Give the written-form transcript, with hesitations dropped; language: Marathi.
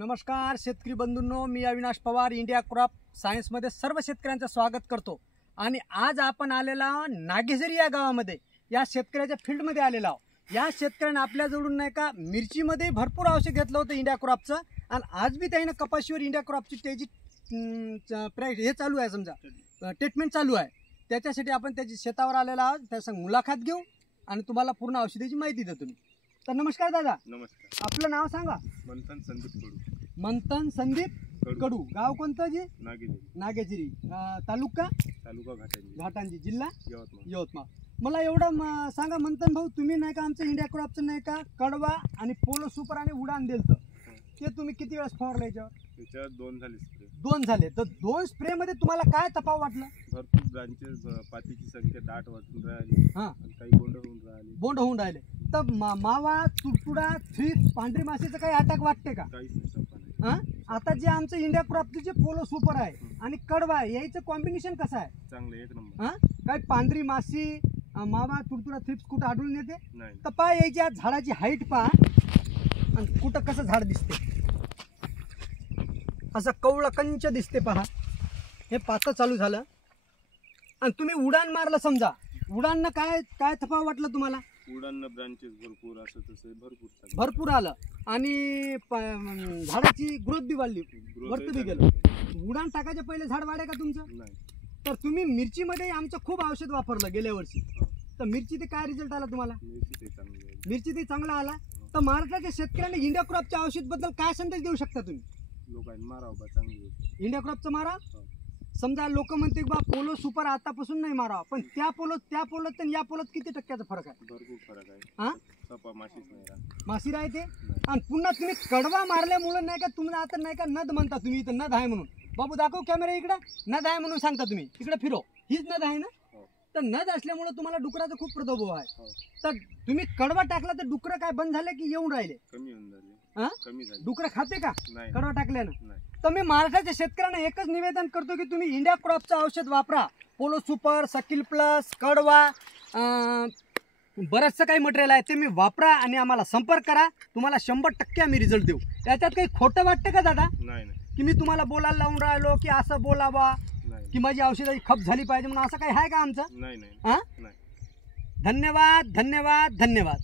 नमस्कार शेतकरी बंधूंनो, मी अविनाश पवार इंडिया क्रॉप सायन्समध्ये सर्व शेतकऱ्यांचं स्वागत करतो। आणि आज आपण आलेला नागेझरी या गावामध्ये या शेतकऱ्याच्या फील्डमध्ये आलेला आहोत। या शेतकऱ्याने आपल्याजवळून नाही का मिरचीमध्ये भरपूर औषध घेतलं होतं इंडिया क्रॉपचं, आणि आज बी त्याने कपाशीवर इंडिया क्रॉपची त्याची हे चालू आहे, समजा ट्रीटमेंट चालू आहे। त्याच्यासाठी आपण त्याची शेतावर आलेला आहोत, त्याचा मुलाखत घेऊ आणि तुम्हाला पूर्ण औषधाची माहिती देतो मी। तर नमस्कार दादा। नमस्कार। आपलं नाव सांगा। मंथन संदीप कडू। मंथन संदीप कडू। गाव कोणतं जी? नागेझरी। तालुका घाटांजी, जिल्हा यवतमाळ। मला एवढं सांगा मंथन भाऊ, तुम्ही नाही का आमचं इंडिया क्रॉपचं नाही का कडवा आणि पोलो सुपर आणि उडान दिलतं, ते तुम्ही किती वेळेस फवारलं याच्यावर? त्याच्यावर 2 झाले स्प्रे। 2 झाले। तर 2 स्प्रे मध्ये तुम्हाला काय तफावत वाटलं? भरपूर ब्रांचेस, पातीची संख्या दाट वाटून राहिली, काही बोंड होऊन राहिले। तर मावा, तुडतुडा, थ्रिप्स, पांढरी माशीचं काही अटॅक वाटते का? काहीच नाही। आता जे आमचं इंडिया क्रॉपचं जे पोलो सुपर आहे आणि कडवा आहे, याचं कॉम्बिनेशन कसं आहे? चांगलं, एक नंबर। काही पांढरी माशी, मावा, तुडतुडा, थ्रिप्स कुठं आढळून येते? नाही। तर पहा याची आज झाडाची हाईट पहा आणि कुठं कसं झाड दिसते, असं कवळं कंच दिसते पहा। हे पातं चालू झालं आणि तुम्ही उडान मारलं, समजा उडान काय काय तफावत वाटलं तुम्हाला? उडान ब्रांचेस भरपूर, असं तसं भरपूर आलं आणि झाडाची ग्रोथ बी वाढली, वरती बी गेलं। उडान टाकायच्या पहिले झाड वाढे का तुमचं? नाही। तर तुम्ही मिरचीमध्ये आमचं खूप औषध वापरलं गेल्या वर्षी, तर मिरची ते काय रिझल्ट आला तुम्हाला? मिरची ते चांगला आला। तर महाराष्ट्राच्या शेतकऱ्यांनी इंडिया क्रॉपच्या औषध बद्दल काय संदेश देऊ शकता तुम्ही? लोकांनी मारावं चांगली इंडिया क्रॉपचं मारा। समजा लोक म्हणते बा पोलो सुपर आतापासून नाही मारावं, पण त्या पोलोत आणि या पोलोत किती टक्क्याचा फरक आहे? भरपूर फरक आहे। माशी राहते। आणि पुन्हा तुम्ही कडवा मारल्यामुळे नाही का तुम्ही आता नाही का नद म्हणता, तुम्ही इथं नद आहे म्हणून। बाबू दाखव कॅमेरा इकडं, नद आहे म्हणून सांगता तुम्ही, इकडे फिरो, हीच नद आहे ना? तर नद असल्यामुळे तुम्हाला डुकराचा खूप प्रादुर्भाव आहे। तर तुम्ही कडवा टाकला तर डुकर काय बंद झाले की येऊन राहिले? कमी होऊन झाले। डुकर खाते का कडवा टाकल्यानं? तर मी महाराष्ट्राच्या शेतकऱ्यांना एकच निवेदन करतो की तुम्ही इंडिया क्रॉपचं औषध वापरा। पोलो सुपर, सकिल प्लस, कडवा, बरंचसं काही मटेरियल आहे ते मी वापरा आणि आम्हाला संपर्क करा। तुम्हाला 100% आम्ही रिझल्ट देऊ। त्याच्यात काही खोटं वाटतं का दादा? नाही। की मी तुम्हाला बोलायला लावून राहिलो की असं बोलावा की माझी औषधाची खप झाली पाहिजे म्हणून, असं काही आहे का आमचं? नाही। धन्यवाद धन्यवाद धन्यवाद।